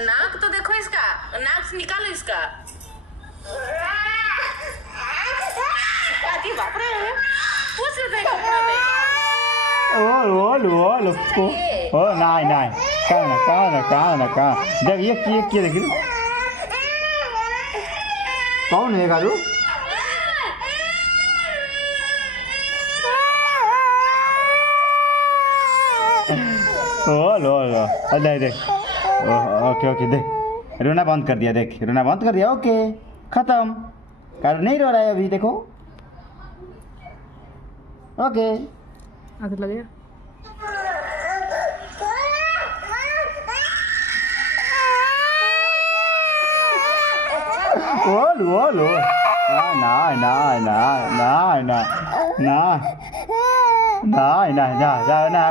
नाक तो देखो इसका, नाक से निकालो इसका। बाप रे, पूछ रहे थे कपड़ा में। नहीं कहाँ देख ये देख कौन है गारू देख ओके देख रोना बंद कर दिया, देख रोना बंद कर दिया, ओके खत्म कर, नहीं रो रहा है अभी, देखो ओके आदत लग गया। लो ना जा